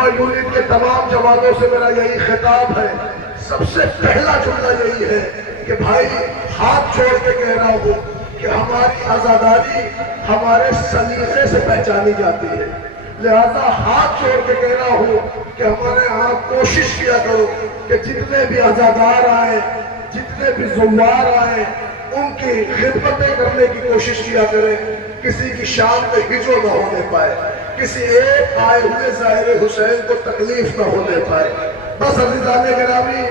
طلبہ یونٹ کے تمام جوانوں سے میرا یہی خطاب ہے، سب سے پہلا جملہ یہی ہے کہ بھائی ہاتھ چھوڑ کے کہہ رہا ہوں کہ ہماری آزاداری ہمارے سلیقے سے پہچانی جاتی ہے، لہذا ہاتھ چھوڑ کے کہہ رہا ہوں کہ ہمارے ہاں کوشش کیا کرو کہ جتنے بھی عزادار آئیں، جتنے بھی زوار آئیں، ان کی خدمتیں کرنے کی کوشش کیا کریں، کسی کی شان پہ ہجو نہ ہونے پائے، کسی ایک آئے ہوئے ظاہر حسین کو تکلیف نہ ہونے پائے۔ بس عزیزان گرامی،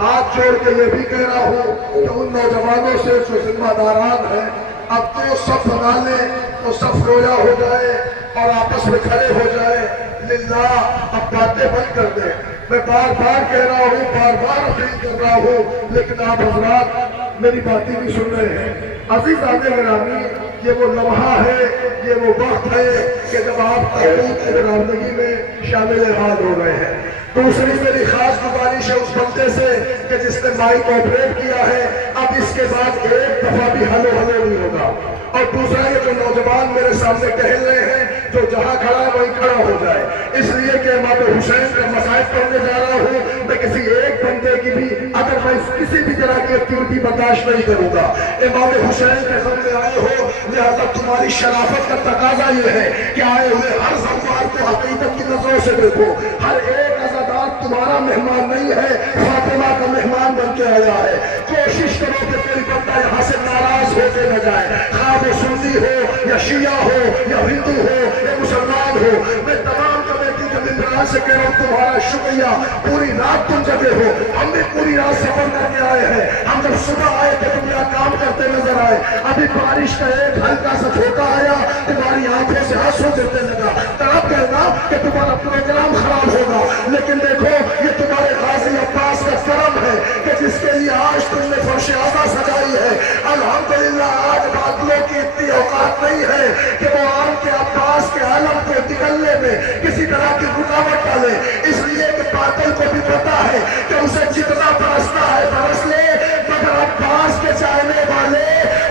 ہاتھ جوڑ کے یہ بھی کہہ رہا ہوں کہ ان نوجوانوں سے جو ذمہ داران ہیں، اب تو سب بنا لیں تو سب رویا ہو جائے اور آپس میں کھڑے ہو جائے، للہ اب باتیں بند کر دیں۔ میں بار بار کہہ رہا ہوں، بار بار اپیل کر رہا ہوں، لیکن آپ حضرات میری باتیں نہیں سن رہے ہیں۔ عزیزان گرامی، یہ وہ لمحہ ہے، یہ وہ وقت ہے کہ جب آپ تاغوت کی برآمدگی میں شامل حال ہو گئے ہیں۔ دوسری میری خاص گزارش ہے اس بندے سے کہ جس نے مائک آپریٹ کیا ہے، اب اس کے بعد ایک دفعہ بھی ہلو ہلو نہیں ہوگا۔ اور دوسرا یہ جو نوجوان میرے سامنے ٹہل رہے ہیں، جو جہاں کھڑا ہے وہیں کھڑا ہو جائے، اس لیے کہ امام حسین کا مصائب پڑھنے جا رہا ہوں، میں کسی ایک بندے کی بھی اگر میں کسی بھی طرح کی ایکٹیویٹی برداشت نہیں کروں گا۔ امام حسین کے غم میں آئے ہو، لہذا تمہاری شرافت کا تقاضا یہ ہے کہ آئے ہوئے ہر زوار کو حقیقت کی نظروں سے دیکھو، ہر ایک عزادار تمہارا مہمان نہیں ہے، فاطمہ کا مہمان بن کے آیا ہے۔ کوشش کرو کہ کوئی بندہ یہاں سے ناراض ہو کے نہ جائے، خواہ وہ سنی ہو یا شیعہ ہو یا ہندو ہو یا مسلمان ہو۔ میں تمام کمیٹی کے ممبران سے کہہ رہا ہوں، تمہارا شکریہ، پوری رات تم جگے ہو، ہم بھی پوری رات سفر کر کے آئے ہیں۔ ہم جب صبح آئے تو تم یہاں کام کرتے نظر آئے، ابھی بارش کا ایک ہلکا سا چھوٹا آیا، تمہاری آنکھوں سے آنسو گرنے لگا، تڑپ گئے نا کہ تمہارا پروگرام خراب ہوگا، لیکن دیکھو یہ تمہارے غازی عباس کا کرم ہے کہ جس کے لیے آج تم نے فرش اعلیٰ سجائی ہے۔ الحمدللہ آج بادلوں کی اتنی اوقات نہیں ہے کہ وہ آم کے عباس کے عالم کو نکلنے میں کسی طرح کی رکاوٹ ڈالے، اس لیے کہ باطل کو بھی پتا ہے کہ اسے جتنا برسنا ہے برس لے، مگر عباس کے چاہنے والے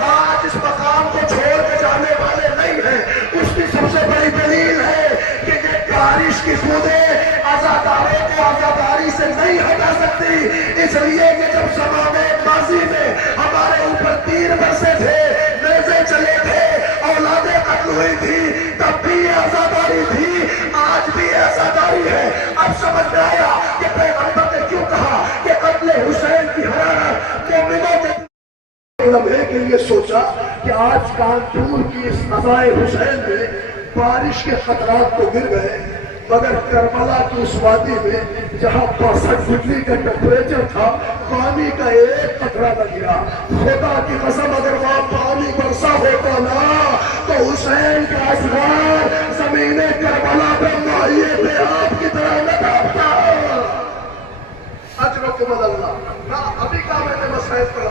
آج اس مقام کو چھوڑ کے جانے والے نہیں ہیں۔ اس کی سب سے بڑی دلیل ہے کہ یہ بارش کی بوندیں عزاداروں کو عزاداری سے نہیں ہٹا سکتی، اس لیے کہ جب زمانے ماضی میں ہمارے اوپر تیر برسے تھے، نیزے چلے تھے، اولادیں قتل ہوئی تھی، تب بھی یہ عزاداری تھی، آج بھی یہ عزاداری ہے۔ اب سمجھ میں آیا کہ پیغمبر نے کیوں کہا کہ قتل حسین کی حرارت مومنوں کے لمحے کے لیے سوچا کہ آج کانپور کی اس قضائے حسین میں بارش کے خطرات تو گر گئے، مگر کربلا کی اس وادی میں جہاں 62 ڈگری کا ٹیمپریچر تھا، پانی کا ایک قطرہ نہ گرا۔ خدا کی قسم اگر وہاں پانی برسا ہوتا نا تو حسین کا اصغار زمین کربلا پہ ماہیے پہ آپ کی طرح نہ ڈھانپتا۔ اجرکم اللہ۔ ابھی کہا میں نے مسائل پڑھا،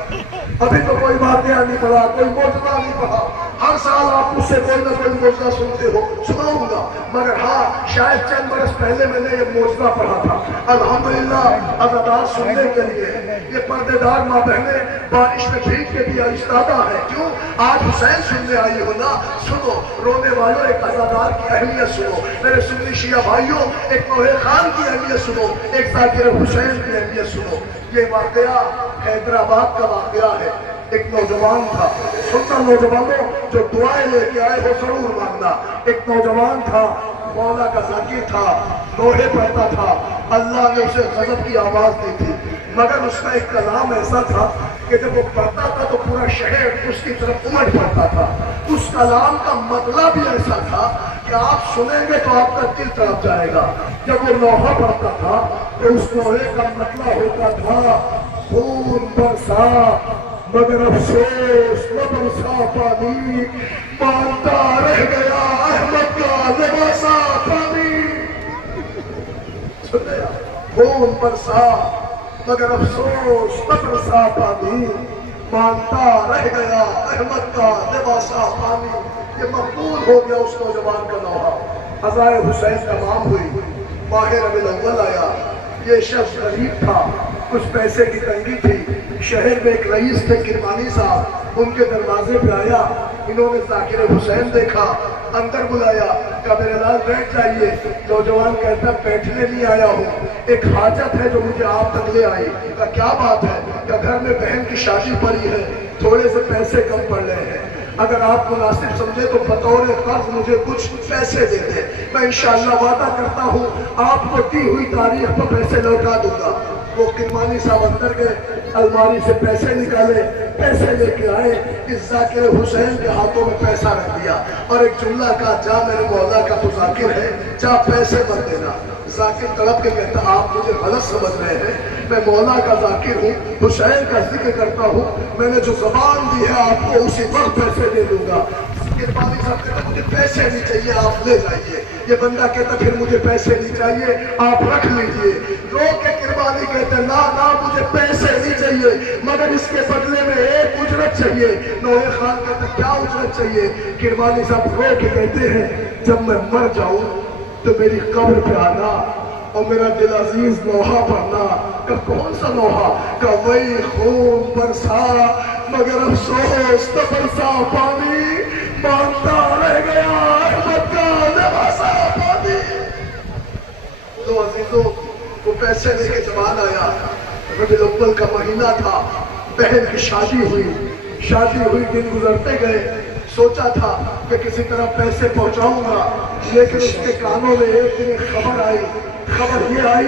ابھی تو کوئی واقعہ نہیں پڑھا، کوئی معجزہ نہیں پڑھا۔ ہر سال آپ مجھ سے کوئی نہ کوئی معجزہ سنتے ہو، سناؤں گا، مگر ہاں شاید چند برس پہلے میں نے یہ معجزہ پڑھا تھا۔ الحمدللہ عزادار سننے کے لیے یہ پردے دار ماں بہنیں بارش میں بھیگ کے بھی استادہ ہیں۔ کیوں؟ آج حسین سننے آئی ہو نا، سنو رونے والوں، ایک عزادار کی اہمیت سنو، میرے سنی شیعہ بھائیوں ایک نوح خان کی اہمیت سنو، ایک ذاکر حسین کی اہمیت سنو۔ یہ واقعہ حیدرآباد کا واقعہ ہے۔ ایک نوجوان تھا، سننا نوجوانوں جو دعائیں لے کے آئے ہو ضرور مانگنا۔ ایک نوجوان تھا، مولا کا ذاکر تھا، لوہے پڑھتا تھا، اللہ نے اسے غضب کی آواز دی تھی، مگر اس کا ایک کلام ایسا تھا کہ جب وہ پڑھتا تھا تو پورا شہر اس کی طرف امٹ پڑتا تھا۔ اس کلام کا مطلب بھی ایسا تھا کہ آپ سنیں گے تو آپ کا دل تڑپ جائے گا۔ جب وہ لوحہ پڑھتا تھا تو اس لوہے کا مطلب ہوتا تھا خون برسا مگر افسوس نہ برسا پانی، مانتا رہ گیا احمد کا لباسا پانی۔ خون برسا مگر افسوس نہ برسا پانی، مانتا رہ گیا احمد کا لباسا پانی۔ یہ مقبول ہو گیا اس نوجوان کا لوحہ۔ قضائے حسین تمام ہوئی، ماہ ربیع الاول آیا۔ یہ شخص غریب تھا، کچھ پیسے کی تنگی تھی، شہر میں ایک رئیس تھے کرمانی صاحب، ان کے دروازے پہ آیا، انہوں نے ذاکر حسین دیکھا، اندر بلایا، کہا میرے لال بیٹھ جائیے۔ نوجوان کہتا بیٹھنے نہیں آیا ہوں، ایک حاجت ہے جو مجھے آپ تک لے آئی۔ کہا کیا بات ہے؟ کہ گھر میں بہن کی شادی پڑی ہے، تھوڑے سے پیسے کم پڑ رہے ہیں، اگر آپ مناسب سمجھے تو بطور قرض مجھے کچھ پیسے دے دیں، میں انشاءاللہ وعدہ کرتا ہوں آپ کو دی ہوئی تاریخ پر پیسے لوٹا دوں گا۔ وہ کرمانی صاحب اندر گئے، الماری سے پیسے نکالے، پیسے لے کے آئے، اس ذاکر حسین کے ہاتھوں میں پیسہ رکھ دیا اور ایک جملہ کہا جا میرے مولا کا تو ذاکر ہے، جا پیسے مت دینا۔ ذاکر تڑپ کے کہتا آپ مجھے غلط سمجھ رہے ہیں، میں مولا کا ذاکر ہوں، حسین کا ذکر کرتا ہوں، میں نے جو زبان دی ہے آپ کو اسی وقت پیسے دے دوں گا۔ کرمانی صاحب کہتا مجھے پیسے نہیں چاہیے، آپ لے جائیے۔ یہ بندہ کہتا پھر مجھے پیسے نہیں چاہیے، آپ رکھ لیجئے۔ رو کے کرمانی کہتا نا نا مجھے پیسے نہیں چاہیے، مگر اس کے بدلے میں ایک اجرت چاہیے۔ نوحہ خان کہتا کیا اجرت چاہیے؟ کرمانی صاحب رو کے کہتے ہیں جب میں مر جاؤں تو میری قبر پہ آنا اور میرا دل عزیز نوحہ پڑھنا۔ کہ کون سا نوحہ؟ کہ وہی خون برسا مگر افسوس نہ برسا پانی، مانتا رہ گیا احمد کا نواسا پانی۔ تو عزیزوں وہ پیسے لے کے جوان آیا، ربیع الاول کا مہینہ تھا، بہن کی شادی ہوئی، دن گزرتے گئے، سوچا تھا کہ کسی طرح پیسے پہنچاؤں گا، لیکن اس کے کانوں میں ایک دن خبر آئی، خبر یہ آئی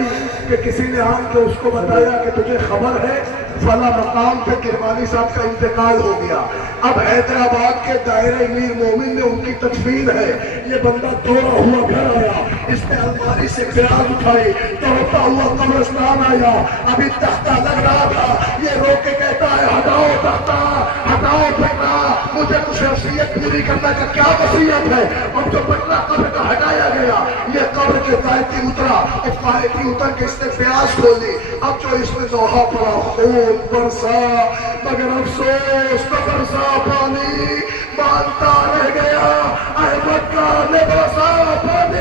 کہ کسی نے آن کے اس کو بتایا کہ تجھے خبر ہے فلاں مقام پہ کرمانی صاحب کا انتقال ہو گیا۔ اب حیدرآباد کے دائرہ امیر مومن میں ان کی تدفین ہے۔ یہ بندہ دوڑا ہوا گھر آیا، اس نے الماری سے پیاز اٹھائی، دوڑتا ہوا قبرستان آیا، ابھی تختہ لگ رہا تھا، یہ رو کے کہتا ہے ہٹاؤ تختہ، ہٹاؤ تختہ، مجھے کچھ وصیت پوری کرنا کا کیا وصیت ہے؟ اور جو بٹلا قبر کا ہٹایا گیا، یہ قبر کے قائدی اترا اور قائدی اتر کے اس نے پیاز کھولی۔ اب جو اس میں نوحہ پڑا خون برسا مگر افسوس نہ برسا پانی، مانتا رہ گیا احمد کا نواسا پانی۔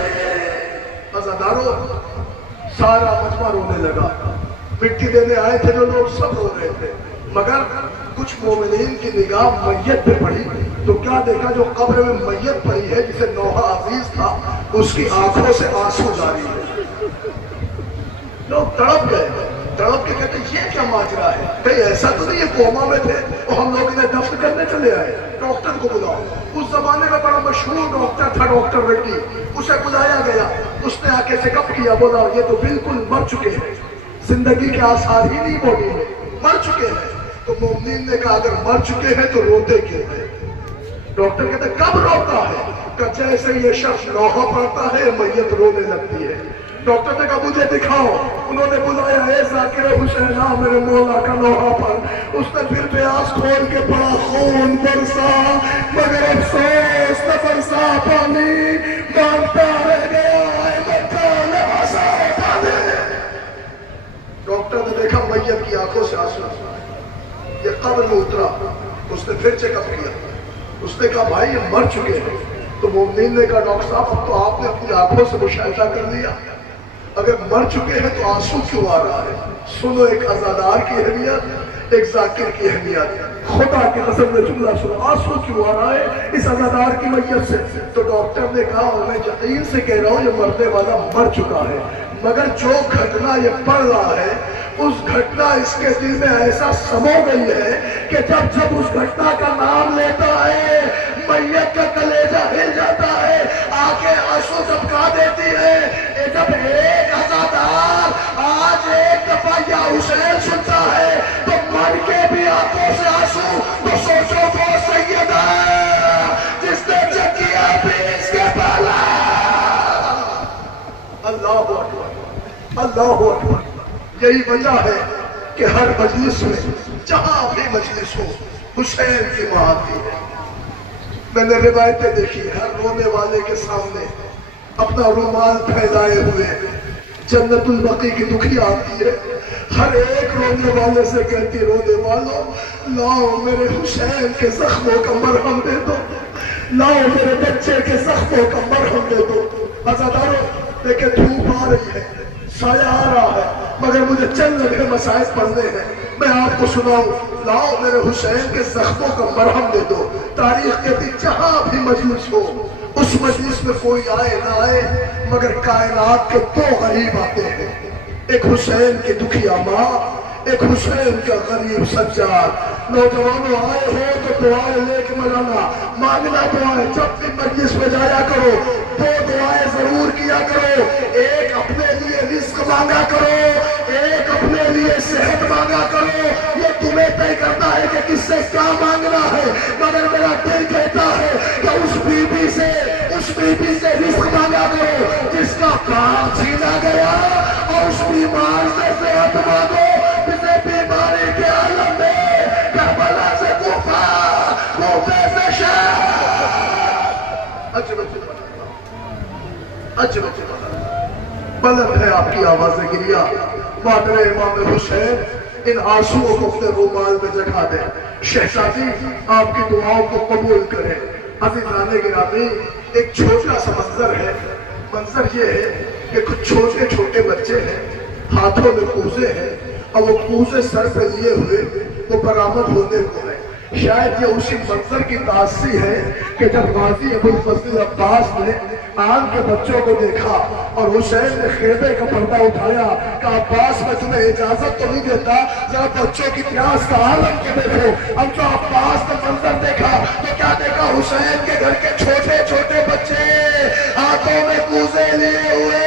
عزادارو سارا مجمع رونے لگا، مٹی دینے آئے تھے جو لوگ سب رو رہے تھے، مگر کچھ مومنین کی نگاہ میت پہ پڑی تو کیا دیکھا جو قبر میں میت پڑی ہے جسے نوحہ عزیز تھا، اس کی آنکھوں سے آنسو جاری ہے۔ لوگ تڑپ گئے، تڑپ کے کہتے یہ کیا ماجرا ہے؟ کہیں ایسا تو نہیں یہ کوما میں تھے اور ہم لوگ انہیں دفن کرنے چلے آئے؟ ڈاکٹر کو بلاؤ۔ اس زمانے میں بڑا مشہور ڈاکٹر تھا ڈاکٹر ریڈی، اسے بلایا گیا، اس نے آ کے چیک اپ کیا، بولا یہ تو بالکل مر چکے ہیں، زندگی کے آثار ہی نہیں باڈی میں، مر چکے ہیں۔ تو مومنین نے کہا اگر مر چکے ہیں تو روتے کیوں ہیں؟ ڈاکٹر کہتے کب روتا ہے؟ کہ جیسے یہ شخص نوحہ پڑھتا ہے میت رونے لگتی ہے۔ ڈاکٹر نے کہا مجھے دکھاؤ، انہوں نے بلایا اے ذاکر حسین میرے مولا کا نوحہ پڑھ۔ اس نے پھر پیاس کھول کے پڑھا خون برسا مگر افسوس نہ برسا پانی، مانتا رہ گیا احمد کا نواسا پانی۔ ڈاکٹر نے دیکھا میت کی آنکھوں سے آنسو، یہ قبر میں اترا، اس نے پھر چیک اپ کیا، اس نے کہا بھائی یہ مر چکے ہیں۔ تو مومنین نے کہا ڈاکٹر صاحب اب تو آپ نے اپنی آنکھوں سے مشاہدہ کر لیا، اگر مر چکے ہیں تو آنسو کیوں آ رہا ہے؟ سنو ایک عزادار کی اہمیت، ایک ذاکر کی اہمیت، خدا کی قسم میں جملہ سنو، آنسو کیوں آ رہا ہے اس عزادار کی میت سے؟ تو ڈاکٹر نے کہا میں یقین سے کہہ رہا ہوں یہ مرنے والا مر چکا ہے، مگر جو گھٹنا یہ پڑھ رہا ہے اس گھٹنا اس کے دل میں ایسا سمو گئی ہے کہ جب اس گھٹنا کا نام لیتا ہے میت کا کلیجہ ہل جاتا ہے، آنکھیں آنسو چمکا دیتی ہے۔ جب ایک عزادار آج ایک دفعہ یا حسین سنتا ہے تو مر کے بھی آنکھوں سے آنسو، تو سوچو وہ سید ہے جس نے چکیا بھی اس کے پالا۔ اللہ اکبر، اللہ اکبر۔ یہی وجہ ہے کہ ہر مجلس میں جہاں بھی مجلس ہو حسین کی ماں آتی ہے۔ میں نے روایتیں دیکھی، ہر رونے والے کے سامنے اپنا رومال پھیلائے ہوئے جنت البقیع کی دکھی آتی ہے، ہر ایک رونے والے سے کہتی رونے والوں لاؤ میرے حسین کے زخموں کا مرہم دے دو، لاؤ میرے بچے کے زخموں کا مرہم دے دو۔ عزادارو دیکھیں دھوپ آ رہی ہے، سایہ آ رہا ہے، مگر مجھے چند لمحے مسائل پڑھنے ہیں، میں آپ کو سناؤں۔ لاؤ میرے حسین کے زخموں کا مرہم دے دو۔ تاریخ کہتی جہاں بھی مجلس ہو، اس مجلس میں کوئی آئے نہ آئے مگر کائنات کے دو غریب آتے ہیں، ایک حسین کی دکھیا ماں، ایک حسین کا غریب سجاد۔ نوجوانوں آئے ہو تو دعائیں لے کے ملانا، مانگنا دعائیں، جب بھی مجلس میں جایا کرو دو دعائیں ضرور کیا کرو، ایک اپنے لیے رزق مانگا کرو، ایک اپنے لیے صحت مانگا کرو۔ یہ تمہیں طے کرتا ہے کہ کس سے کیا مانگنا ہے، مگر میرا دل کہتا ہے کہ اس بی بی سے رزق مانگا کرو جس کا کام چھینا گیا، اور اس بیمار سے صحت مانگو جسے بیماری کے عالم میں کربلا سے کوفہ، کوفے سے شام۔ بلند ہے آپ کی آواز گریا، مادر امام حسین ان آنسوؤں کو اپنے رومال میں جگہ دے۔ شہزادی آپ کی دعاؤں کو قبول کرے۔ عزیزان گرامی، ایک چھوٹا سا منظر ہے، منظر یہ ہے کہ کچھ چھوٹے چھوٹے بچے ہیں، ہاتھوں میں کوزے ہیں، اور وہ کوزے سر پہ لیے ہوئے وہ برآمد ہونے کو ہے۔ شاید یہ اسی منظر کی تاثیر ہے کہ جب غازی ابو الفضل عباس نے آن کے بچوں کو دیکھا اور حسین نے خیمے کا پردہ اٹھایا کہ عباس میں تمہیں اجازت تو نہیں دیتا، ذرا بچوں کی پیاس کا عالم کے دیکھو۔ اب جو عباس نے منظر دیکھا تو کیا دیکھا؟ حسین کے گھر کے چھوٹے چھوٹے بچے ہاتھوں میں کوزے لیے ہوئے،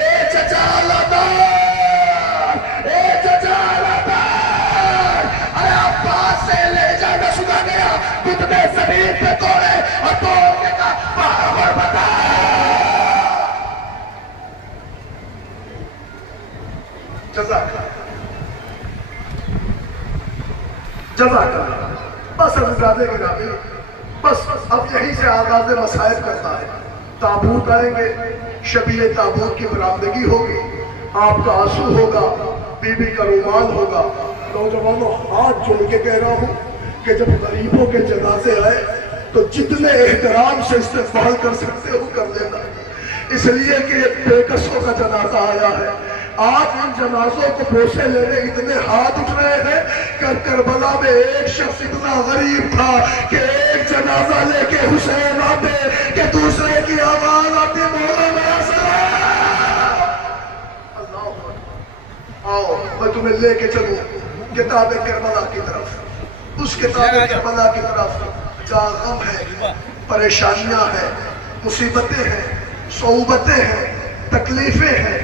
اے چچا لادار، اے چچا لادار، ارے عباس سے لے جانا سنا گیا، کتنے زمین پہ توڑے اور توڑ کے کہا باہر بتا۔ جزاک اللہ۔ بس عزیزادے گرامی، بس اب یہیں سے آغاز مسائل کرتا ہے۔ تابوت آئیں گے، شبیہ تابوت کی برآمدگی ہوگی، آپ کا آنسو ہوگا، بی بی کا رومال ہوگا۔ نوجوانوں ہاتھ جوڑ کے کہہ رہا ہوں کہ جب غریبوں کے جنازے آئے تو جتنے احترام سے استقبال کر سکتے ہو کر لینا، اس لیے کہ ایک بے کسوں کا جنازہ آیا ہے۔ آج ان جنازوں کو بوسے لینے اتنے ہاتھ اٹھ رہے ہیں کہ کربلا میں ایک شخص اتنا غریب تھا کہ ایک جنازہ لے کے حسین آتے کہ دوسرے کی آواز آتی مولا میرا سلام۔ اللہ اکبر۔ آؤ میں تمہیں لے کے چلوں کتاب کربلا کی طرف، اس کتاب کربلا کی طرف جہاں غم ہے، پریشانیاں ہیں، مصیبتیں ہیں، صعوبتیں ہیں، تکلیفیں ہیں،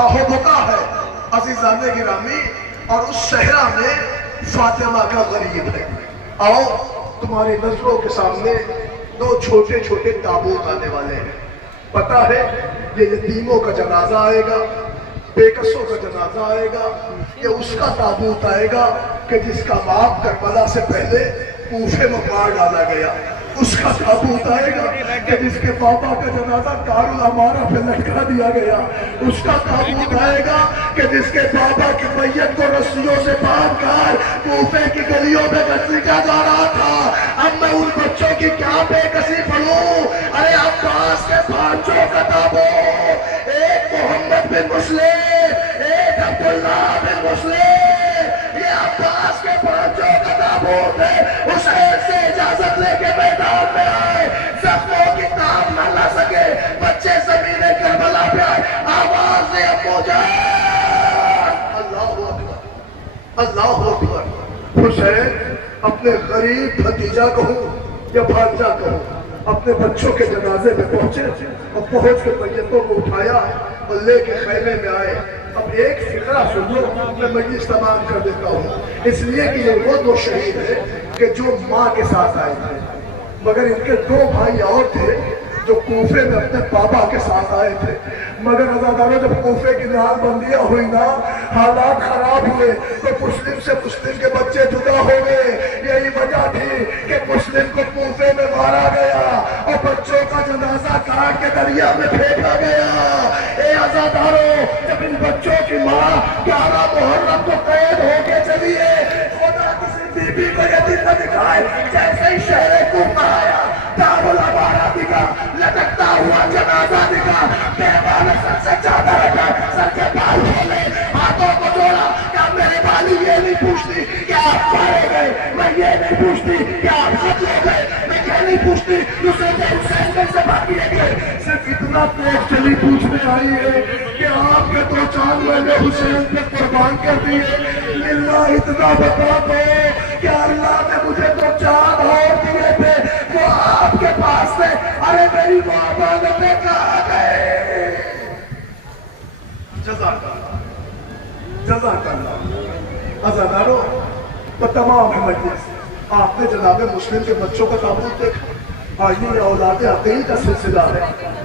آہ و بکا ہے۔ عزیزان گرامی، اور اس صحرا میں فاطمہ کا غریب ہے۔ آؤ تمہاری نظروں کے سامنے دو چھوٹے چھوٹے تابوت آنے والے ہیں۔ پتا ہے یہ یتیموں کا جنازہ آئے گا، بے کسوں کا جنازہ آئے گا، یہ اس کا تابوت آئے گا کہ جس کا باپ کربلا سے پہلے کوفے میں مار ڈالا گیا، اس کا تابوت آئے گا کہ جس کے پاپا کا جنازہ دارالامارہ پہ لٹکا دیا گیا، اس کا تابوت آئے گا کہ جس کے پاپا کی میت کو رسیوں سے باندھ کر کوفے کی گلیوں میں گھسیٹا جا رہا تھا۔ اب میں ان بچوں کی کیا بے کسی پڑھوں؟ ارے عباس کے بھانجوں کا تابوت، ایک محمد بن مسلم، ایک عبداللہ بن مسلم، یہ عباس کے بھانجوں کا تابوت ہے۔ حسین سے اجازت لے کے میدان میں آئے، زخموں کی تاب نہ لا سکے، بچے زمین کربلا پہ آئے، آواز دے ابو جان۔ اللہ اکبر، اللہ اکبر۔ حسین اپنے غریب بھتیجا کہوں یا بھانجا کہوں، اپنے بچوں کے جنازے میں پہنچے اور پہنچ کے میتوں کو اٹھایا اور لے کے خیمے میں آئے۔ اب ایک فقرہ سن لو، میں مجلس تمام کر دیتا ہوں، اس لیے کہ یہ وہ دو شہید ہیں کہ جو ماں کے ساتھ آئے تھے، مگر ان کے دو بھائی اور تھے جو کوفے میں اپنے پاپا کے ساتھ آئے تھے۔ مگر عزاداروں جب کوفے کی نال بندیاں ہوئی نا، حالات خراب ہوئے تو مسلم سے مسلم کے بچے جدا ہو گئے۔ یہی وجہ تھی کہ مسلم کو کوفے میں مارا گیا اور بچوں کا جنازہ کاٹ کے دریا میں پھینکا گیا۔ اے عزاداروں، جب ان بچوں کی ماں 11 محرم کو قید ہو کے چلی ہے، خدا کسی بی بی کو یہ دن نہ دکھائے جیسے ہی شہر کوفہ آیا، دارالامارہ دکھا، لٹکتا ہوا جنازہ دکھا، پیغام سر سے چادر ہٹا، سر کے بال کھولے، ہاتھ یہ نہیں پوچھتی کہ آپ سب لوگ ہیں، میں یہ نہیں پوچھتی حسین کیسے باقی رہ گئے، صرف اتنا پیٹ چلی پوچھنے آئی ہے کہ آپ کے دو چاند میں نے حسین پہ قربان کر دیے، للہ اتنا بتا دو کہ اللہ نے مجھے دو چاند اور دیے تھے وہ آپ کے پاس تھے، ارے میری وہ امانتیں کہاں گئے؟ جزاک اللہ، جزاک اللہ۔ عزادارو و تمام مجلس، آپ نے جناب مسلم کے بچوں کا تابوت دیکھا، آئیے یہ اولاد عقیل کا سلسلہ ہے۔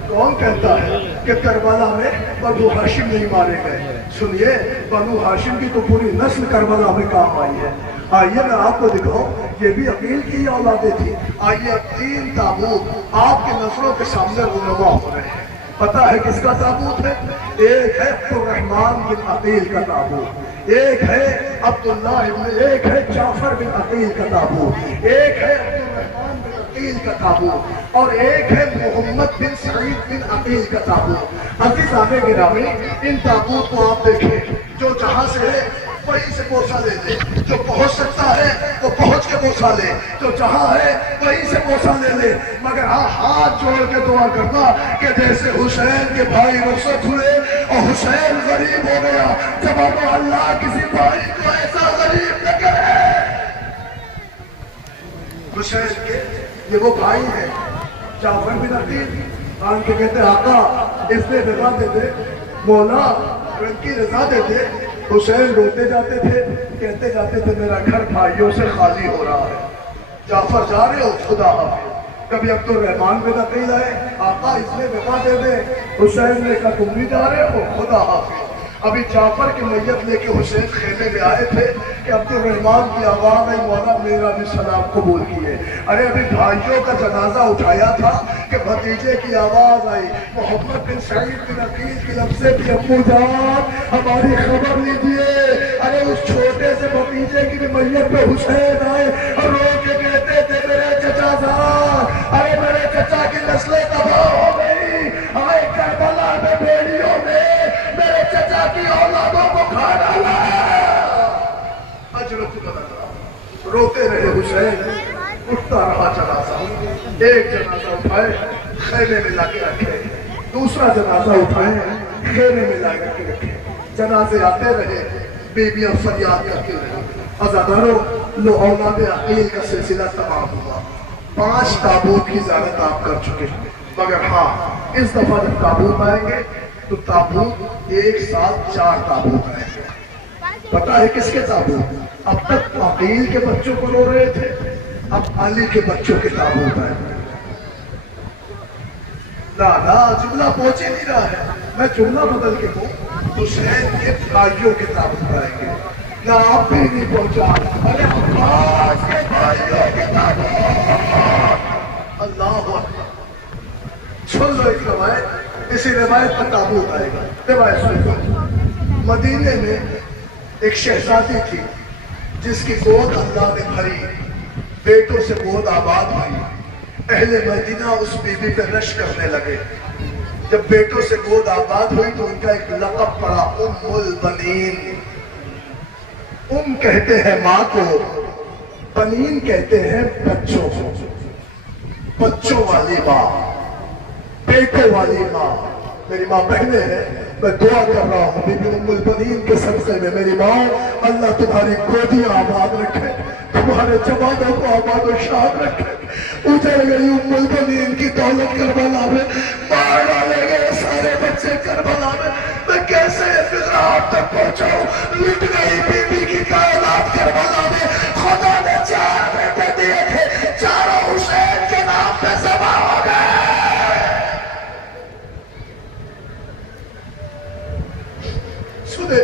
کون کہتا ہے کہ کربلا میں بنو ہاشم نہیں مارے گئے؟ سنیے، بنو ہاشم کی تو پوری نسل کربلا میں کام آئی ہے۔ آئیے میں آپ کو دکھاؤں، یہ بھی عقیل کی اولادیں تھی۔ آئیے 3 تابوت آپ کی نظروں کے سامنے رونما ہو رہے ہیں۔ پتا ہے کس کا تابوت ہے؟ ایک ہے عبدالرحمن بن عقیل کا تابوت، ایک ہے عبداللہ ایک ہے جعفر بن عقیل کا تابوت، ایک ہے عبدالرحمن بن عقیل کا تابوت، اور ایک ہے محمد بن سعید بن عقیل کا تابوت۔ عزیزان گرامی، ان تابوت کو آپ دیکھیں، جو جہاں سے ہے وہیں سے بوسہ لے لے، جو پہنچ سکتا ہے وہ پہنچ کے بوسہ لے، جو جہاں ہے وہیں سے بوسہ لے لے، مگر ہاں ہاتھ جوڑ کے دعا کرنا کہ جیسے حسین کے بھائی رخصت ہوئے اور حسین غریب ہو گیا، جب اب اللہ کسی بھائی کو ایسا غریب نہ کرے۔ حسین کے یہ وہ بھائی ہیں، جعفر بن عقیل آن کے کہتے آقا اس نے رضا دے دے، مولا ان کی رضا دے دے۔ حسین روتے جاتے تھے، کہتے جاتے تھے میرا گھر بھائیوں سے خالی ہو رہا ہے، جعفر جا رہے ہو خدا حافظ۔ کبھی عبدالرحمن بن عقیل آئے، آقا اس نے وفا دے دے، حسین نے کہا تم بھی جا رہے ہو خدا حافظ۔ ابھی جعفر کی میت لے کے حسین خیمے میں آئے تھے کہ عبدالرحمن کی آواز آئی مولا میرا بھی سلام قبول کیے۔ ارے ابھی بھائیوں کا جنازہ اٹھایا تھا کہ بھتیجے کی آواز آئی، محمد بن سعید بن عقیل کی لب سے بھی ابو جان ہماری خبر لیجیے۔ ارے اس چھوٹے سے بھتیجے کی بھی میت پہ حسین آئے اور رو کے کہتے تھے میرے چچا جان، ارے میرے چچا کی نسلیں تباہ ہو گئی، آئے کربلا میں بیڑیوں نے میرے چچا کی اولادوں کو کھا ڈالا۔ روتے رہے حسین، اٹھتا رہا جنازہ، ایک جنازہ اٹھائے خیمے میں لا کے رکھے، دوسرا جنازہ اٹھائے خیمے میں لا کے رکھے، جنازے آتے رہے، بیویاں فریاد کرتے رہے۔ عزادارو لو اولاد عقیل کا سلسلہ تمام ہوا، 5 تابوت کی زیارت آپ کر چکے، مگر ہاں اس دفعہ جب تابوت آئیں گے تو تابوت ایک ساتھ 4 تابوت آئیں گے۔ پتا ہے کس کے تابوت؟ اب تک عقیل کے بچوں کو رو رہے تھے، اب علی کے بچوں کے تابوت آئیں گے۔ نا جملہ پہنچ ہی نہیں رہا ہے، میں جملہ بدل کے ہوں، حسین کے بھائیوں کے تابوت آئیں گے۔ نہ آپ بھی نہیں پہنچا، ارے عباس کے بھائیوں کے تابوت۔ اللہ اکبر۔ سن لو ایک روایت، اسی روایت پر تابوت آئے گا، روایت سن لو۔ مدینے میں ایک شہزادی تھی جس کی گود اللہ نے بھری، بیٹوں سے گود آباد ہوئی، اہل مدینہ اس بی بی پہ رش کرنے لگے۔ جب بیٹوں سے گود آباد ہوئی تو ان کا ایک لقب پڑا ام البنین۔ ام کہتے ہیں ماں کو، بنین کہتے ہیں بچوں کو، بچوں والی ماں، بیٹوں والی ماں۔ میری ماں بہنیں ہیں، میں دعا کر رہا ہوں بی بی ام البنین کے صدقے میں میری ماں اللہ تمہاری گودیاں آباد رکھے، تمہارے جوانوں کو آباد و شاد رکھے۔ اجڑ گئی ام البنین کی دولت کربلا میں، مار ڈالے گئے سارے بچے کربلا میں، میں کیسے فضاحت تک پہنچاؤں؟ لٹ گئی بی بی کی کائنات کربلا میں۔ خدا نے 4 بیٹے دیے تھے، چاروں حسین کے نام پہ ذبح ہو گئے۔ سنے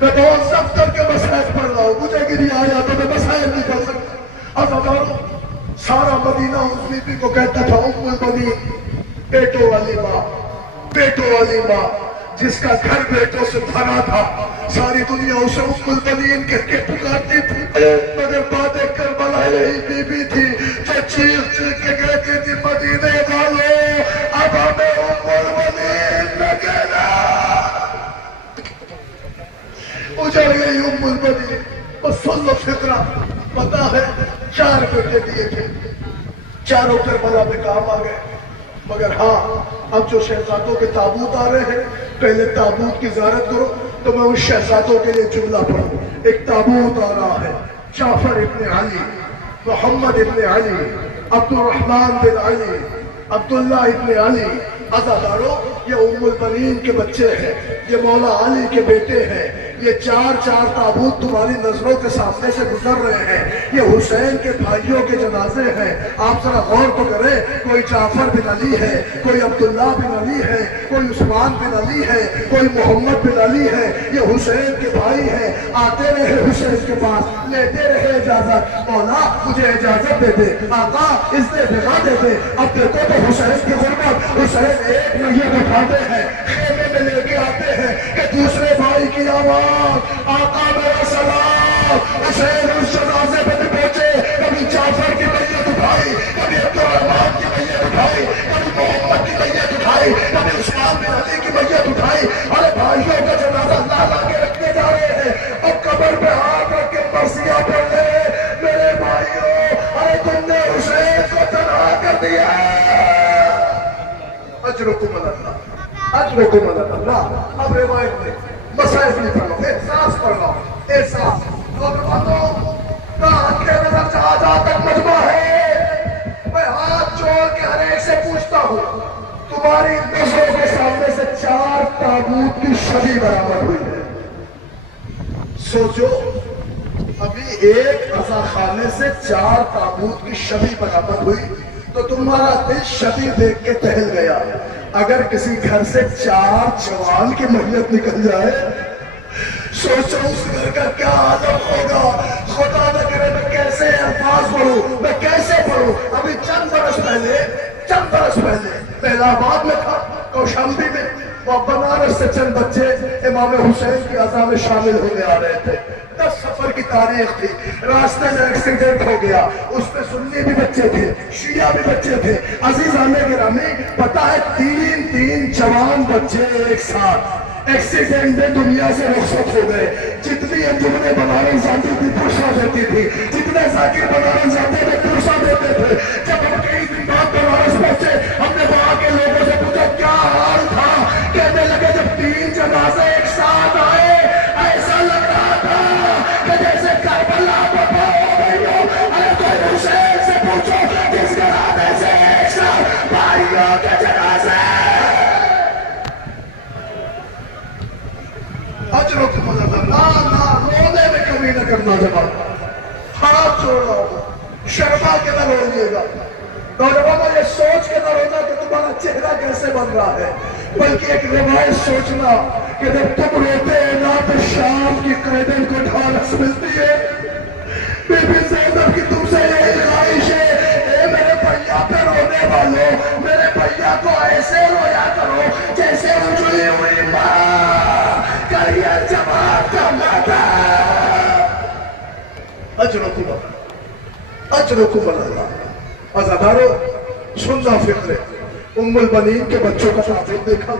میں بہت سخت کر کے مسائل پڑھ رہا ہوں، مجھے گری آیا تو میں مسائل نہیں پڑھ سکتا۔ عزادارو سارا مدینہ اس بی بی کو کہتا تھا ام البنین، بیٹوں والی ماں، بیٹوں والی ماں، جس کا گھر بیٹوں سے بھرا تھا، ساری دنیا اسے ام البنین کہہ کے پکارتی تھی، مگر باتیں کربلا یہی بی بی تھی جو چیخ چیخ کے کہتی تھی مدینے والو اب ہمیں ام البنین نہ کہنا۔ اجڑ گئی ام البنین، بس سن لو فطرہ، پتا ہے 4 بیٹے دیے تھے، چاروں کربلا میں کام آ گئے، مگر ہاں اب جو شہزادوں کے تابوت آ رہے ہیں پہلے تابوت کی زیارت کرو، تو میں اس شہزادوں کے لیے جملہ پڑھوں۔ ایک تابوت آ رہا ہے، جعفر ابن علی، محمد ابن علی، عبد الرحمن بن علی، عبداللہ ابن علی۔ عزادارو یہ ام البنین کے بچے ہیں، یہ مولا علی کے بیٹے ہیں، یہ 4 تابوت تمہاری نظروں کے سامنے سے گزر رہے ہیں، یہ حسین کے بھائیوں کے جنازے ہیں۔ آپ ذرا غور تو کریں، کوئی جعفر بن علی ہے، کوئی عبداللہ بن علی ہے، کوئی عثمان بن علی ہے، کوئی محمد بن علی ہے، یہ حسین کے بھائی ہیں۔ آتے رہے حسین کے پاس، لیتے رہے اجازت، مولا مجھے اجازت دے دے، آقا اس نے بغا دے دے۔ اب دیکھو تو حسین کی غربت، حسین ایک میت اٹھاتے ہیں، خیمے میں لے کے آتے ہیں کہ دوسرے بھائی کی آواز، آقا میرا سلام۔ حسین اس جنازے پہ بھی پہنچے، کبھی جعفر کی میت اٹھائی، کبھی عبدالرحمن کی میت اٹھائی، کبھی محمد کی میت اٹھائی، کبھی عثمان بن علی کی میت اٹھائی۔ ارے بھائیوں کا جنازہ لا کے رکھتے جا رہے ہیں، اب قبر پہ ہاتھ رکھ کے مرثیہ پڑھ لے میرے بھائیوں۔ ارے تم نے حسین کو تنہا کر دیا۔ اجرکم اللہ، اجرکم اللہ۔ اب روایت میں مسائل نہیں پڑھ لو، احساس پڑھ لو، احساس۔ نوجوانوں کا آنکھیں نظر جہاں جہاں تک مجمع ہے، میں ہاتھ جوڑ کے ہر ایک سے پوچھتا ہوں، تمہاری نظروں کے سامنے سے 4 تابوت کی شبیہ برآمد ہوئی ہے۔ سوچو ابھی ایک عزا خانے سے 4 تابوت کی شبیہ برآمد ہوئی تو تمہارا دل شبیہ دیکھ کے ٹہل گیا۔ اگر کسی گھر سے 4 جوان کی میت نکل جائے، سوچو اس گھر کا کیا عالم ہوگا۔ خدا نہ کرے میں کیسے الفاظ پڑھوں، میں کیسے پڑھوں۔ ابھی چند برس پہلے میں الہ آباد میں تھا، کوشامبی میں، وہ بنارس سے چند بچے امام حسین کی عزا میں شامل ہونے آ رہے تھے۔ 10 سفر کی تاریخ تھی، راستے میں ایکسیڈنٹ ہو گیا، اس میں سنی بھی بچے تھے، شیعہ بھی بچے تھے۔ عزیزان گرامی پتا ہے 3 جوان بچے ایک ساتھ ایکسیڈنٹ میں دنیا سے رخصت ہو گئے۔ جتنی انجمن بنارس جاتی تھی پرسہ دیتی تھی، جتنے ذاکر بنارس جاتے تھے پرسہ دیتے تھے۔ جب ہم کئی دن بعد بنارس پہنچے، ہم نے وہاں کے لوگوں سے پوچھا کیا حال تھا، کہنے لگے جب 3 جنازے ایک ساتھ آئے ایسا لگ رہا تھا کہ جیسے کربلا برپا ہو گئی ہو۔ ارے کوئی حسین سے پوچھو جس گھرانے سے ایک ساتھ بھائیوں کے جنازے۔ اجرکم اللہ، نہ رونے میں کمی نہ کرنا جواب، ہاتھ چھوڑ رہا ہوں، شرما کے نہ روئیے گا۔ نوجوانوں یہ سوچ کے نہ رونا کہ تمہارا چہرہ کیسے بن رہا ہے، بلکہ ایک روایت سوچنا کہ جب تم روتے ہیں نا تو شام کی قیدن کو ڈھالس ملتی ہے۔ بی بی زینب کی تم سے یہی خواہش ہے، اے میرے بھیا پہ رونے والوں، میرے بھیا کو ایسے رویا کرو جیسے اجڑی ہوئی ماں کریئر جماعت کا ماتا۔ اجرکم اللہ، اجرکم اللہ۔ عزادارو سننا فکر ام البنین کے بچوں کا تعلق دیکھا،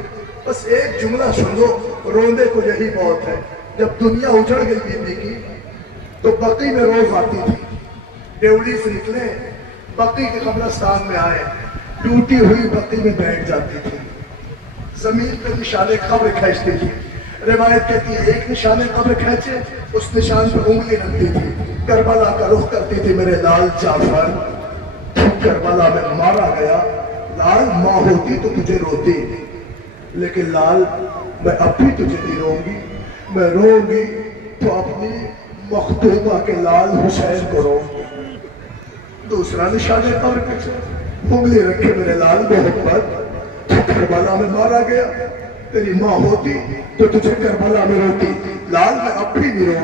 بس ایک جملہ سنو، رونے کو یہی موت ہے۔ جب دنیا اجڑ گئی بی بی کی تو بقی میں روز آتی تھی، ڈیوڑی سے نکلے بقی کے قبرستان میں آئے، ٹوٹی ہوئی بقی میں بیٹھ جاتی تھی، زمین پہ نشان قبر کھینچتی تھی۔ روایت کہتی ہے ایک نشان قبر کھینچے، اس نشان پہ انگلی رکھتی تھی، کربلا کا رخ کرتی تھی، میرے لال جعفر کربلا میں مارا گیا، لال ماں ہوتی تو تجھے روتی، لیکن لال میں اب بھی تجھے نہیں روں گی، میں روں گی تو اپنی مخطوبہ کے لال حسین کو روں گی۔ دوسرا نشان قبر پیچھے انگلی رکھے، میرے لال محمد تو کربلا میں مارا گیا، تیری ماں ہوتی تو تجھے کربلا میں روتی، لال میں اب بھی نہیں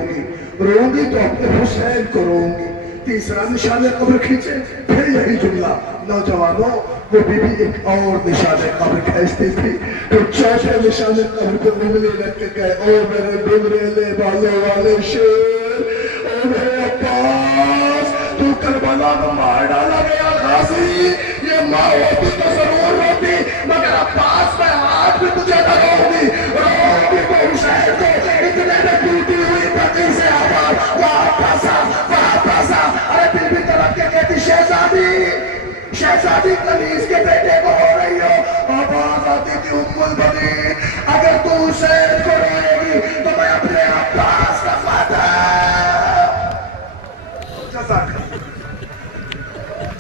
روں گی تو اپنے حسین کو روں گی۔ تیسرا نشان قبر کھینچے، پھر یہی جملہ۔ نوجوانوں وہ بی بی ایک اور نشان قبر کھینچتی تھی، تو چوتھے نشان قبر پہ انگلی رکھ کے کہے او میرے بمریلے بالوں والے شیر، او میرے عباس تو کربلا میں مار ڈالا گیا غازی، یہ ماں ہوتی تو ضرور ہوتی، مگر عباس میں ہاتھ بھی تجھے نہ روگی کو حسین کو اتنے میں ٹوٹی ہوئی بقی سے آواز واپس آ شادی کنیز کے بیٹے کو ہو رہی ہو. آواز آتی تھی ام البنین اگر تو حسین کو روئے گی تو میں اپنے عباس کا فاتح.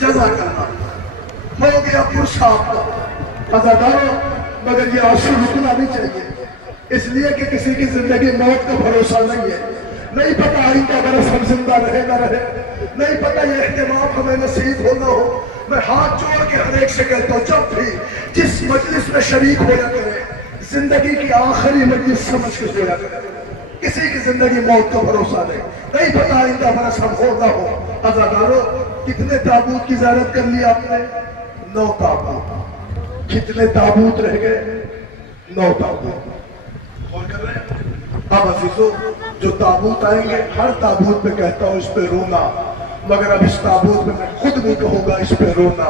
جزاک اللہ ہو گیا پرشاب کا عزاداروں. مگر یہ آنسو رکنا نہیں چاہیے اس لیے کہ کسی کی زندگی موت کا بھروسہ نہیں ہے. نہیں پتہ آئندہ برس ہم زندہ رہے نہ رہے, نہیں پتہ یہ اہتمام ہمیں نصیب ہو نہ ہو. میں ہاتھ جوڑ کے ہر ایک سے کہتا ہوں جب بھی جس مجلس میں شریک ہویا کرے زندگی کی آخری مجلس سمجھ کے ہویا کرے. کسی کی زندگی موت کا بھروسہ نہیں پتہ آئندہ برس ہم ہو نہ ہو. عزاداروں کتنے تابوت کی زیارت کر لی آپ نے؟ 9 تابوت. کتنے تابوت رہ گئے؟ 9 تابوت. غور کر رہے ہیں؟ اب عزیزو جو تابوت آئیں گے ہر تابوت پہ کہتا ہوں اس پہ رونا, مگر اب اس تابوت میں خود نہیں کہوں گا اس پہ رونا,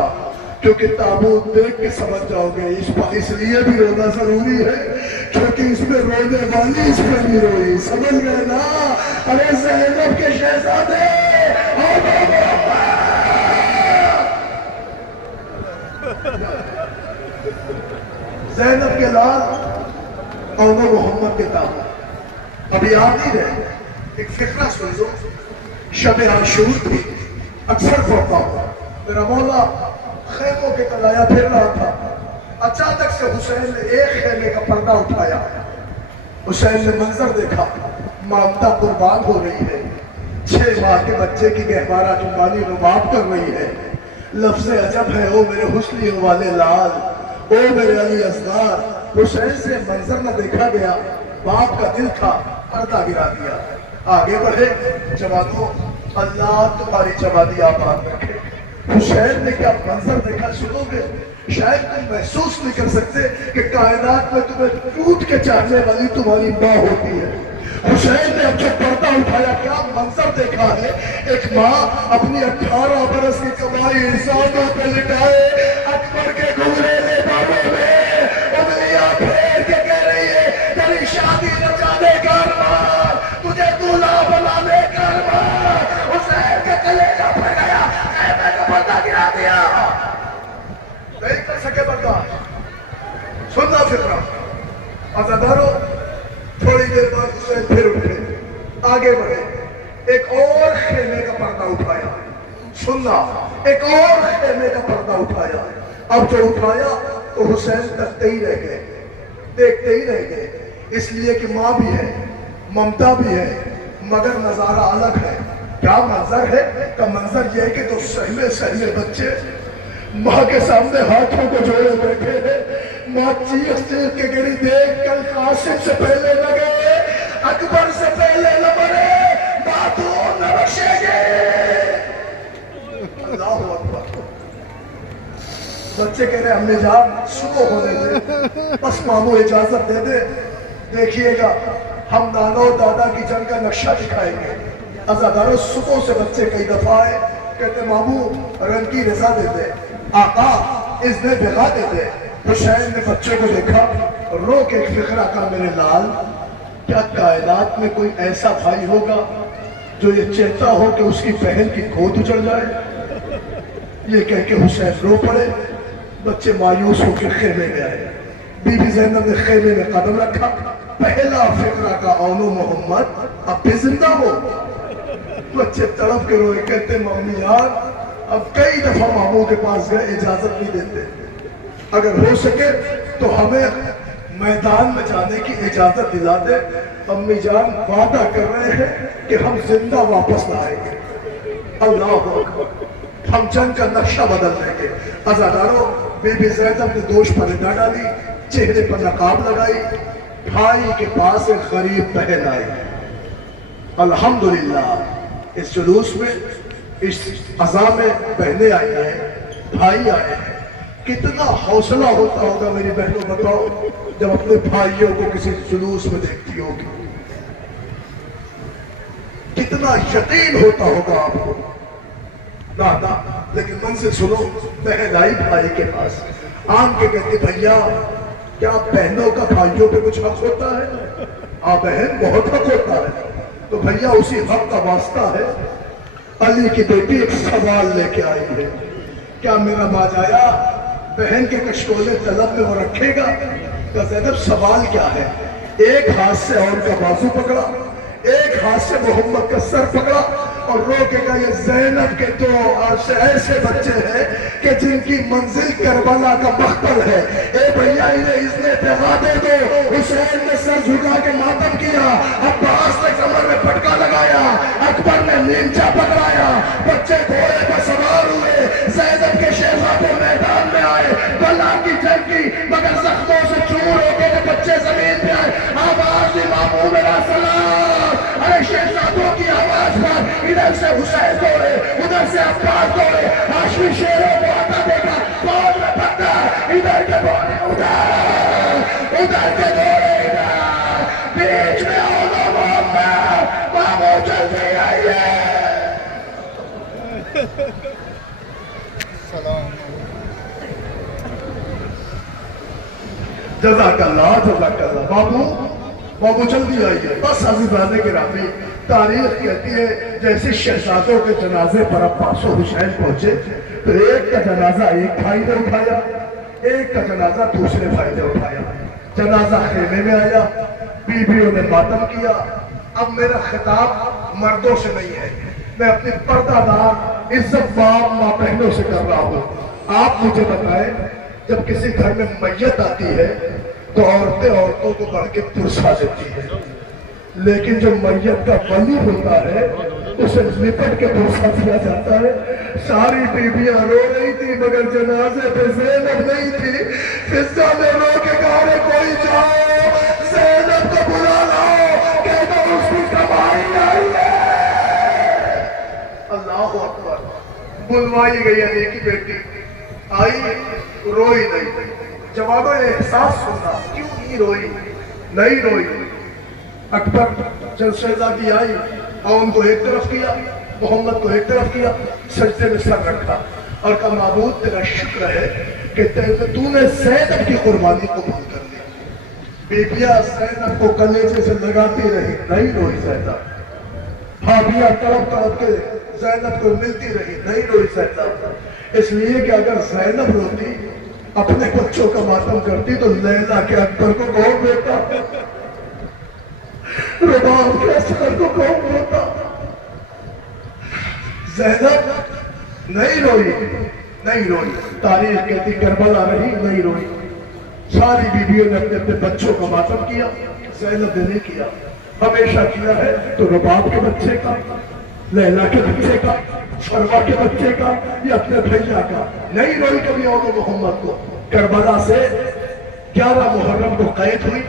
کیونکہ تابوت دیکھ کے سمجھ جاؤ گے اس لیے بھی رونا ضروری ہے کیونکہ اس میں رونے والی اس پہ نہیں روئی. سمجھ گئے نا؟ ارے زینب کے شہزادے زینب کے لال اور محمد کے تابوت ابھی یاد ہی رہے. ایک فکرہ سن لو. شب عاشور تھی, اکثر پڑھتا ہوں. میرا مولا خیموں کے تلایا پھر رہا تھا, اچانک سے حسین نے ایک خیمے کا پردہ اٹھایا. حسین نے منظر دیکھا, مامتا قربان ہو رہی ہے, 6 ماہ کے بچے کی گہوارہ جمانی رباب کر رہی ہے. لفظ عجب ہے او میرے حسنی والے لال, او میرے علی اصغر. حسین سے منظر نہ دیکھا گیا, باپ کا دل تھا, پردہ گرا دیا. آگے بڑھے جوانوں, اللہ تمہاری جوانی آباد رکھے. حسین نے کیا منظر دیکھا سنو گے شاید تم محسوس نہیں کر سکتے کہ کائنات میں تمہیں ٹوٹ کے چاہنے والی تمہاری ماں ہوتی ہے. حسین نے اب جو پردہ اٹھایا کیا منظر دیکھا ہے. ایک ماں اپنی 18 برس کی کمائی انسانوں پہ لٹائے اکبر کے گزرے بابوں میں انگلیاں پھیر کے کہہ رہی ہے تیری شادی رچانے کا ارمان, تجھے دولہا بنانے کا ارمان. حسین کے کلیجہ پہ گیا, خیمے کا پردہ گرا دیا. نہیں کر سکے برداشت. سننا فکرہ. عزاداروں تھوڑی دیر بعد حسین پھر اٹھے, آگے بڑھے, ایک اور خیمے کا پردہ اٹھایا. سننا, ایک اور خیمے کا پردہ اٹھایا. اب جو اٹھایا تو حسین تکتے ہی رہ گئے, دیکھتے ہی رہ گئے. اس لیے کہ ماں بھی ہے, ممتا بھی ہے, مگر نظارہ الگ ہے. کیا منظر ہے؟ کا منظر یہ ہے کہ تو سہمے بچے ماں کے سامنے ہاتھوں کو جوڑے بیٹھے ہیں. ماں چیخ چیخ کے گری, دیکھ کل قاسم سے پہلے لگے, اکبر سے پہلے نہ مرے, باتوں نہ بخشے گے. اللہ اکبر. بچے کہہ رہے امی جان صبح ہونے دے, بس ماموں اجازت دے دے, دیکھیے گا ہم نانا و دادا کی جنگ کا نقشہ دکھائیں گے. عزاداروں صبح سے بچے کئی دفعہ آئے, کہتے ماموں رنگ کی رضا دے دے, آقا اذن بغا دے دے. حسین نے بچے کو دیکھا, رو کے ایک فکرہ کا میرے لال, کیا کائنات میں کوئی ایسا بھائی ہوگا جو یہ چاہتا ہو کہ اس کی بہن کی گود اجڑ جائے؟ یہ کہہ کے حسین رو پڑے. بچے مایوس ہو کے خیمے میں آئے. بی بی زینب نے خیمے میں قدم رکھا. پہلا فکرہ کا اونو محمد اب بھی زندہ ہو. بچے تڑپ کے روئے, کہتے مامی یار اب کئی دفعہ ماموں کے پاس گئے, اجازت نہیں دیتے, اگر ہو سکے تو ہمیں میدان میں جانے کی اجازت دلا دے. امی جان وعدہ کر رہے ہیں کہ ہم زندہ واپس لائیں گے. اللہ اکبر. ہم جنگ کا نقشہ بدل دیں گے. عزاداروں بی بی زینب نے دوش پر نہ ڈالی, چہرے پر نقاب لگائی, بھائی کے پاس ایک غریب بہن آئی. الحمدللہ اس جلوس میں, اس عزا میں بہنیں آئی ہیں, بھائی آئے ہیں. کتنا حوصلہ ہوتا ہوگا میری بہنوں, بتاؤ جب اپنے بھائیوں کو کسی جلوس میں دیکھتی ہوگی, کتنا یقین ہوتا ہوگا آپ کو. نہ لیکن منزل سنو, بہن آئی بھائی کے پاس, آن کے کہتی بھیا کیا بہنوں کا بھائیوں پہ کچھ حق ہوتا ہے؟ بہن بہت حق ہوتا ہے. تو بھیا اسی حق کا واسطہ ہے. علی کی بیٹی ایک سوال لے کے آئی ہے, کیا میرا باجایا بہن کے کشکولے طلب میں وہ رکھے گا؟ کہ زینب سوال کیا ہے؟ ایک ہاتھ سے عون کا بازو پکڑا، ایک ہاتھ سے محمد کا سر پکڑا اور رو کے کہا یہ زینب کے تو ایسے بچے ہیں کہ جن کی منزل کربلا کا مقتل ہے، اے بھیا انہیں اذن پیغا دے دو۔ حسین نے سر جھکا کے ماتم کیا، عباس نے کمر میں پٹکا لگایا، اکبر نے نیمچا پکڑایا، بچے گھوڑے پر سوار ہوئے، زینب کے شہزادے میدان میں آئے، بلا کی جنگ کی مگر زخموں سے چور ہو کے بچے زمین پہ آئے، آواز دی ماموں میرا سلام، ارے شہزادوں کی آواز پر ادھر سے حسین دوڑے، ادھر سے عباس دوڑے، ہاشمی شیروں کو آتا دیکھا، پاؤں میں پتھر، ادھر کے دوڑے ادھر کے دوڑے ادھر، بیچ میں آنا محمد، ماموں جلدی آئیے۔ جزاک اللہ بابو جلدی آئیے۔ بس عزیزانے گرامی، تاریخ کہتی ہے جیسے شہزادوں کے جنازے پر عباس و حسین پہنچے تو ایک کا جنازہ ایک بھائی نے اٹھایا، ایک کا جنازہ دوسرے بھائی نے اٹھایا، جنازہ خیمے میں آیا، بیویوں نے ماتم کیا۔ اب میرا خطاب مردوں سے نہیں ہے، میں اپنی پردہ دار عزت ماں بہنوں سے کر رہا ہوں۔ آپ مجھے بتائیں، جب کسی گھر میں میت آتی ہے تو عورتوں کو بڑھ کے پرسا دیتی ہے، لیکن جو میت کا ولی ہوتا ہے اسے لپٹ کے پرسا دیا جاتا ہے۔ ساری بیویاں رو رہی تھی مگر جنازے پہ زینب نہیں تھی۔ فضہ نے رو کے کہا کوئی جاؤ زینب کو بلا لاؤ، کہتا اس کی کمائی آئی ہے۔ اللہ اکبر، بلوائی گئی علی کی بیٹی، آئی، روئی نہیں۔ جوابہ احساس سننا، کیوں نہیں روئی؟ نہیں روئی۔ اکبر جب شہزادی آئی، عون کو ایک طرف کیا، محمد کو ایک طرف کیا، سجدے میں سر رکھا اور کہا معبود تیرا شکر ہے کہ تو نے زینب کی قربانی قبول کر لی۔ بیٹیاں زینب کو کلیجے سے لگاتی رہی، نہیں روئی زینب۔ بھابیاں تڑپ تڑپ کے زینب کو ملتی رہی، نہیں روئی زینب۔ اس لیے کہ اگر زینب روتی، اپنے بچوں کا ماتم کرتی تو لیلا کے اکبر کو کون دیتا، رباب کے اصغر کو کون دیتا؟ زینب نہیں روئی، نہیں روئی۔ تاریخ کہتی کربلا رہی، نہیں روئی۔ ساری بیویوں نے اپنے اپنے بچوں کا ماتم کیا، زینب نے نہیں کیا۔ ہمیشہ کیا ہے تو رباب کے بچے کا، لیلا کے بچے کا، فروا کے بچے کا یا اپنے بھیا کا، نہیں روئی کبھی عون محمد کو۔ کربلا سے 11 محرم کو قید ہوئی،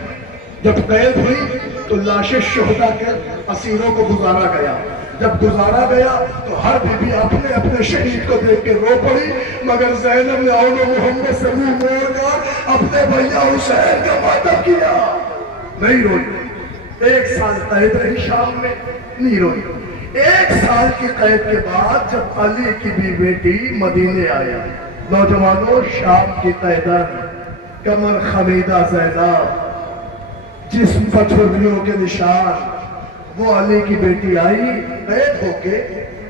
جب قید ہوئی تو لاشیں شہداء کے اسیروں کو گزارا گیا، جب گزارا گیا تو ہر بیوی اپنے اپنے شہید کو دیکھ کے رو پڑی، مگر زینب نے عون محمد سے منہ موڑ کر اپنے بھیا حسین کا ماتم کیا، نہیں روئی۔ 1 سال قید رہی شام میں، نہیں روئی۔ 1 سال کی قید کے بعد جب علی کی بیٹی مدینے آیا، نوجوانوں شام کی قیدن، کمر خمیدہ زینب، جسم پر چھریوں کے نشان، وہ علی کی بیٹی آئی قید ہو کے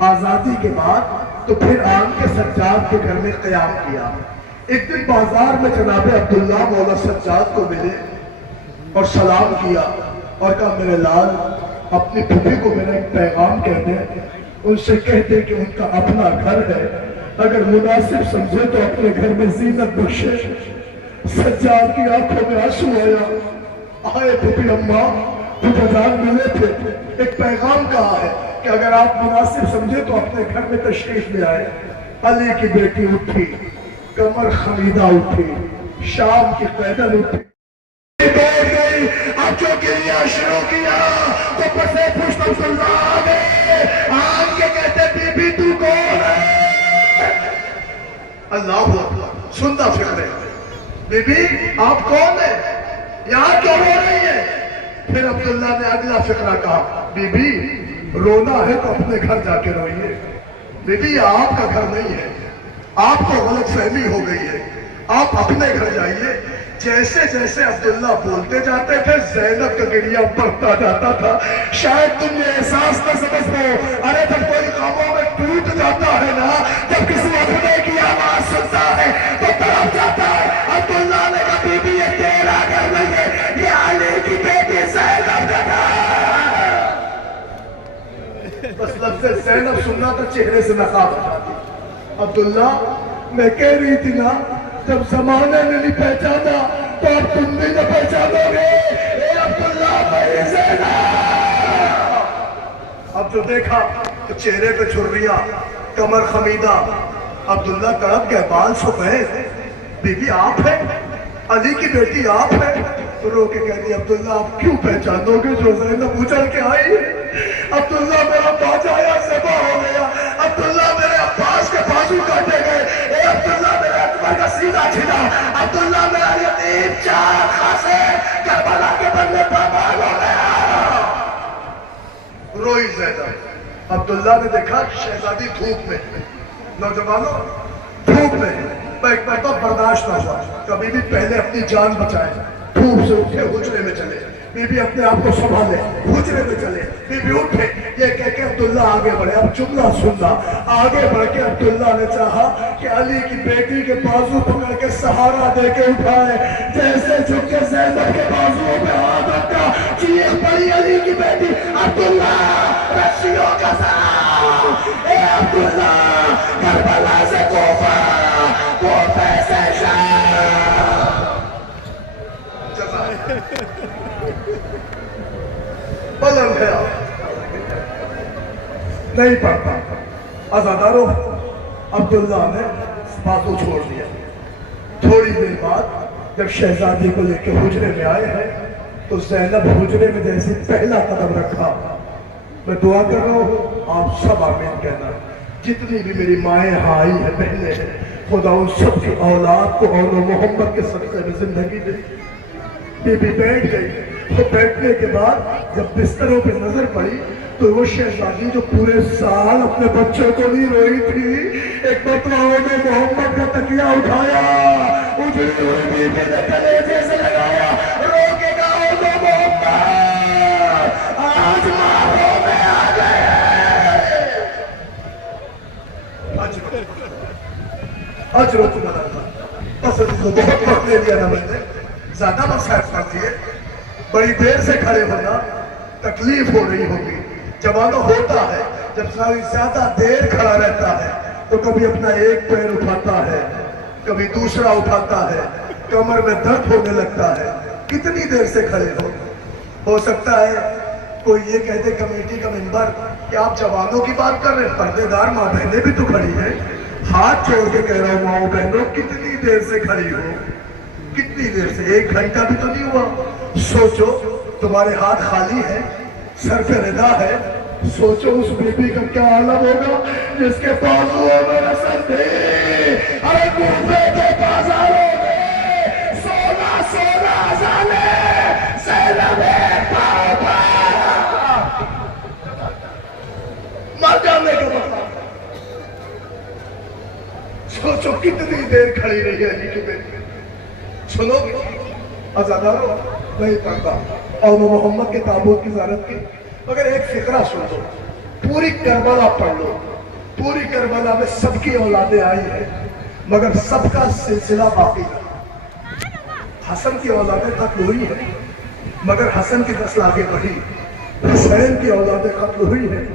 آزادی کے بعد، تو پھر آن کے سجاد کے گھر میں قیام کیا۔ ایک دن بازار میں جناب عبداللہ مولا سجاد کو ملے اور سلام کیا اور کہا میرے لال اپنی پھوپھی کو میرا ایک پیغام کہہ دیں، ان سے کہتے کہ ان کا اپنا گھر ہے، اگر مناسب سمجھے تو اپنے گھر میں زینت بخشے۔ سجاد کی آنکھوں میں آنسو آیا، آئے پھوپھی اماں پھوپھا جان ملے تھے، ایک پیغام کہا ہے کہ اگر آپ مناسب سمجھے تو اپنے گھر میں تشریف لے آئے۔ علی کی بیٹی اٹھی، کمر خمیدہ اٹھی، شام کی قیدن اٹھی، بیٹھ گئی، آنچوں کے لیے شروع کیا تو پسے پشت عبداللہ آگئے، آن کے کہتے بی بی تو کون ہے؟ اللہ اکبر، سننا فکر ہے، بی بی آپ کون ہیں؟ یہاں کیوں رو رہی ہے؟ پھر عبداللہ نے اگلا فقرہ کہا، بی بی رونا ہے تو اپنے گھر جا کے روئیے، بی بی یہ آپ کا گھر نہیں ہے، آپ کو غلط فہمی ہو گئی ہے، آپ اپنے گھر جائیے، جیسے جیسے عبداللہ بولتے جاتے تھے زینب کا گریہ بڑھتا جاتا تھا. شاید تم یہ احساس نہ سمجھ پاؤ. ارے جب کوئی خوابوں میں ٹوٹ جاتا ہے نا, جب کسی اپنے کی آواز سنتا ہے تو تڑپ جاتا ہے. عبداللہ نے کہا بی بی یہ تیرا گھر نہیں ہے, یہ علی کی بیٹی زینب کا گھر. بس لفظ زینب سننا تو چہرے سے نقاب ہٹاتی. عبداللہ میں کہہ رہی تھی نا, جب زمانے نے نہیں پہچانا تو اب تم بھی نہ پہچانو گے. اے عبداللہ بھائی زینب. اب جو دیکھا تو چہرے پہ چھریاں, کمر خمیدہ. عبداللہ تڑپ گئے, بال سو گئے. بی بی آپ ہیں, علی کی بیٹی آپ ہیں. تو رو کے کہہ دی عبداللہ آپ کیوں پہچانو گے جو زینب اچھل کے آئی. عبداللہ میرا باجایا ذبح ہو گیا. عبداللہ میرے عباس کے بازو کاٹے گئے. اے عبداللہ میرے اکبر کا سینہ چھنا. عبداللہ میرا یتیم چار خاصے کربلا کے بندے پامال ہو گیا. روئی زینب. عبداللہ نے دیکھا شہزادی دھوپ میں. نوجوانوں دھوپ میں ایک مرتبہ برداشت نہ ہوا. کبھی بھی پہلے اپنی جان بچائے. دھوپ سے اٹھے حجرے میں چلے. بی بی اپنے آپ کو سنبھالے, حجرے میں چلے. بی بی اٹھے, یہ کہہ کے عبداللہ آگے بڑھے. اب جملہ سننا. آگے بڑھ کے عبداللہ نے چاہا کہ علی کی بیٹی کے بازو پکڑ کے سہارا دے کے اٹھائے. جیسے جھک کے زینب کے بازو پہ ہاتھ رکھا, چیخ پڑی علی کی بیٹی, عبداللہ رسیوں کا ساتھ. اے عبداللہ کربلا سے کوفہ, کوفہ سے شام. بلند ہے نہیں پڑھتا. عزادارو عبداللہ نے باتوں چھوڑ دیا. تھوڑی دیر بعد جب شہزادی کو لے کے حجرے میں آئے ہیں تو زینب حجرے میں جیسے پہلا قدم رکھا. میں دعا کر رہا ہوں, آپ سب آمین کہنا. جتنی بھی میری مائیں ہائی ہیں, بہنیں ہیں, خدا ان سب کی اولاد کو اور محمد کے صدقے میں زندگی دے. بی بی بیٹھ گئی. وہ بیٹھنے کے بعد جب بستروں پہ نظر پڑی تو وہ شہزادی جو پورے سال اپنے بچوں کو نہیں روئی تھی, ایک مرتبہ نے محمد کا تکیہ اٹھایا, اجڑی ہوئی بی بی نے کلیجے سے لگایا, رو کے کہا محمد آج مارو میں آ گئے. اجر و تمہارا بس بہت وقت لے لیا نا میں نے, زیادہ مسائل کر دیے. بڑی دیر سے کھڑے ہونا تکلیف ہو رہی ہوگی. جوانوں ہوتا ہے جب زیادہ دیر کھڑا رہتا ہے تو کبھی اپنا ایک پیر اٹھاتا ہے, کبھی دوسرا اٹھاتا ہے, کمر میں درد ہونے لگتا ہے. کتنی دیر سے کھڑے ہو سکتا ہے کوئی یہ کہتے کمیٹی کا ممبر کہ آپ جوانوں کی بات کر رہے ہیں, پردے دار ماں بہنیں بھی تو کھڑی ہیں. ہاتھ چھوڑ کے کہہ رہا ہوں ماں بہنوں کتنی دیر سے کھڑی ہو, کتنی دیر سے, 1 گھنٹہ بھی تو نہیں ہوا. سوچو تمہارے ہاتھ خالی ہے, سر پہ ردا ہے. سوچو اس بی بی کا کیا عالم ہوگا جس کے بازوؤں میں رسن تھی. ارے کوفے کے بازاروں میں سونا سونا زانے زینب پاپا مر جانے کا مطلب. سوچو کتنی دیر کھڑی رہی ہے علی کی بیٹی. سنو عزادارو نہیں پڑھتا اور وہ محمد کے تابوت کی زیارت کی, مگر ایک فقرہ سن لو. پوری کربلا پڑھ لو. پوری کربلا میں سب کی اولادیں آئی ہیں مگر سب کا سلسلہ باقی ہے. حسن کی اولادیں قتل ہوئی ہیں مگر حسن کی نسل آگے بڑھی. حسین کی اولادیں قتل ہوئی ہیں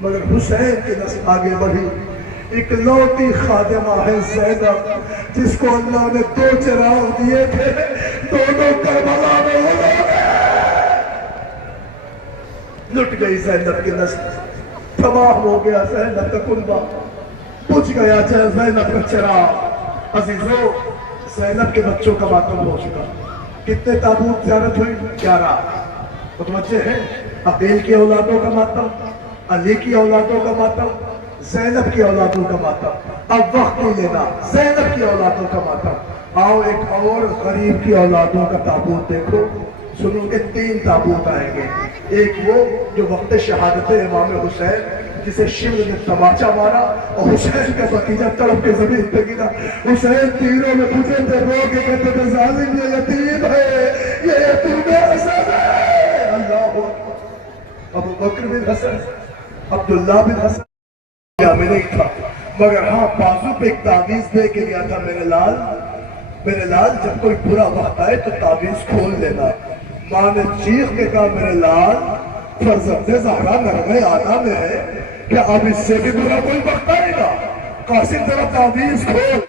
مگر حسین کی نسل آگے بڑھی. اکلوتی خادمہ ہے زینب جس کو اللہ نے 2 چراغ دیے تھے, دونوں کربلا میں ہو گئے. لٹ گئی زینب کی نسل, تباہ ہو گیا زینب کا کنبہ, بجھ گیا زینب کا چراغ. عزیزو زینب کے بچوں کا ماتم ہو چکا. کتنے تابوت زیارت ہوئی؟ 11. متوجہ ہیں؟ عقیل کی اولادوں کا ماتم, علی کی اولادوں کا ماتم, زینب کی اولادوں کا ماتم. اب وقت نہیں لینا, زینب کی اولادوں کا ماتم. آؤ ایک اور غریب کی اولادوں کا تابوت دیکھو. سنو کہ 3 تابوت آئیں گے. ایک وہ جو وقت شہادت امام حسین جسے شمر نے تماچا مارا اور حسین کا بھتیجا تڑپ کے زمین پہ گرا. حسین تیروں میں پوچھے تھے رو کے کہتے تھے ظالم یہ یتیم ہے, یہ یتیم حسن ہے. اللہ اکبر. ابو بکر بن حسن, عبداللہ بن حسن میں نہیں تھا, مگر ہاں بازو پہ ایک تعویذ دے کے گیا تھا, میرے لال جب کوئی برا وقت آئے تو تعویذ کھول لینا. ماں نے چیخ کے کہا میرے لال فرزند زہرا نرمے آنا میں ہے کہ اب اس سے بھی برا کوئی وقت آئے گا, قاسم ذرا تعویذ کھول.